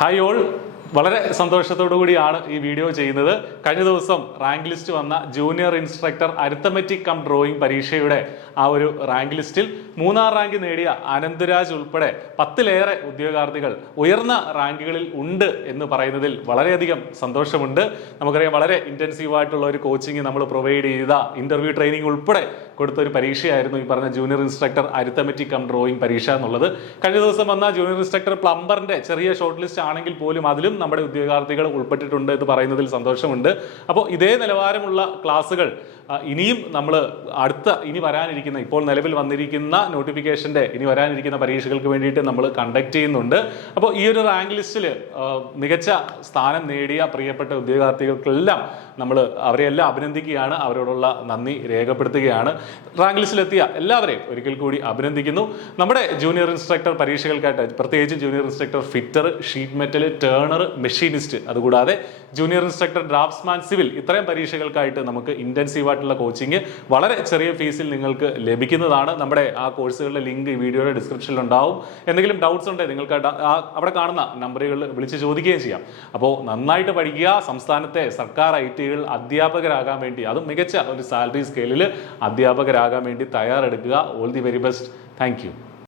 Hi all, വളരെ സന്തോഷത്തോടു കൂടിയാണ് ഈ വീഡിയോ ചെയ്യുന്നത്. കഴിഞ്ഞ ദിവസം റാങ്ക് ലിസ്റ്റ് വന്ന junior instructor arithmetic cum drawing പരീക്ഷയുടെ ആ ഒരു റാങ്ക് ലിസ്റ്റിൽ 3ാം റാങ്ക് നേടിയ ആനന്ദ്രാജ് ഉൾപ്പെടെ 10ലേറെ ഉദ്യോഗാർത്ഥികൾ ഉയർന്ന റാങ്കുകളിൽ ഉണ്ട് എന്ന് പറയുന്നതിൽ വളരെയധികം സന്തോഷമുണ്ട്. നമുക്കറിയാം, വളരെ ഇൻറ്റൻസീവായിട്ടുള്ള ഒരു കോച്ചിങ് നമ്മൾ പ്രൊവൈഡ് ചെയ്ത ഇന്റർവ്യൂ ട്രെയിനിങ് ഉൾപ്പെടെ കൊടുത്ത ഒരു പരീക്ഷയായിരുന്നു ഈ പറഞ്ഞ junior instructor arithmetic cum drawing പരീക്ഷ എന്നുള്ളത്. കഴിഞ്ഞ ദിവസം വന്ന ജൂനിയർ ഇൻസ്ട്രക്ടർ പ്ലംബറിന്റെ ചെറിയ ഷോർട്ട് ലിസ്റ്റ് ആണെങ്കിൽ പോലും അതിലും നമ്മുടെ ഉദ്യോഗാർത്ഥികൾ ഉൾപ്പെട്ടിട്ടുണ്ട് എന്ന് പറയുന്നതിൽ സന്തോഷമുണ്ട്. അപ്പോൾ ഇതേ നിലവാരമുള്ള ക്ലാസ്സുകൾ ഇനിയും നമ്മൾ ഇനി വരാനിരിക്കുന്ന, ഇപ്പോൾ നിലവിൽ വന്നിരിക്കുന്ന നോട്ടിഫിക്കേഷന്റെ ഇനി വരാനിരിക്കുന്ന പരീക്ഷകൾക്ക് വേണ്ടിയിട്ട് നമ്മൾ കണ്ടക്ട് ചെയ്യുന്നുണ്ട്. അപ്പോൾ ഈ ഒരു റാങ്ക് ലിസ്റ്റിൽ മികച്ച സ്ഥാനം നേടിയ പ്രിയപ്പെട്ട ഉദ്യോഗാർത്ഥികൾക്കെല്ലാം നമ്മൾ അവരെയെല്ലാം അഭിനന്ദിക്കുകയാണ്, അവരോടുള്ള നന്ദി രേഖപ്പെടുത്തുകയാണ്. റാങ്ക് ലിസ്റ്റിലെത്തിയ എല്ലാവരെയും ഒരിക്കൽ കൂടി അഭിനന്ദിക്കുന്നു. നമ്മുടെ ജൂനിയർ ഇൻസ്ട്രക്ടർ പരീക്ഷകൾക്കായിട്ട്, പ്രത്യേകിച്ച് junior instructor fitter, sheet metal, turner, machinist, അതുകൂടാതെ ജൂനിയർ ഇൻസ്ട്രക്ടർ ഡ്രാഫ്റ്റ്സ്മാൻ സിവിൽ, ഇത്രയും പരീക്ഷകൾക്കായിട്ട് നമുക്ക് ഇന്റൻസീവായിട്ടുള്ള കോച്ചിങ് വളരെ ചെറിയ ഫീസിൽ നിങ്ങൾക്ക് ലഭിക്കുന്നതാണ്. നമ്മുടെ ആ കോഴ്സുകളുടെ ലിങ്ക് ഈ വീഡിയോയുടെ ഡിസ്ക്രിപ്ഷനിൽ ഉണ്ടാവും. എന്തെങ്കിലും ഡൗട്ട്സ് ഉണ്ടെങ്കിൽ നിങ്ങൾക്ക് അവിടെ കാണുന്ന നമ്പറുകളിൽ വിളിച്ച് ചോദിക്കുകയും ചെയ്യാം. അപ്പോൾ നന്നായിട്ട് പഠിക്കുക. സംസ്ഥാനത്തെ സർക്കാർ IT-കൾ അധ്യാപകരാകാൻ വേണ്ടി, അതും മികച്ച ഒരു സാലറി സ്കെയിലിൽ അധ്യാപകരാകാൻ വേണ്ടി തയ്യാറെടുക്കുക. All the very best. Thank U.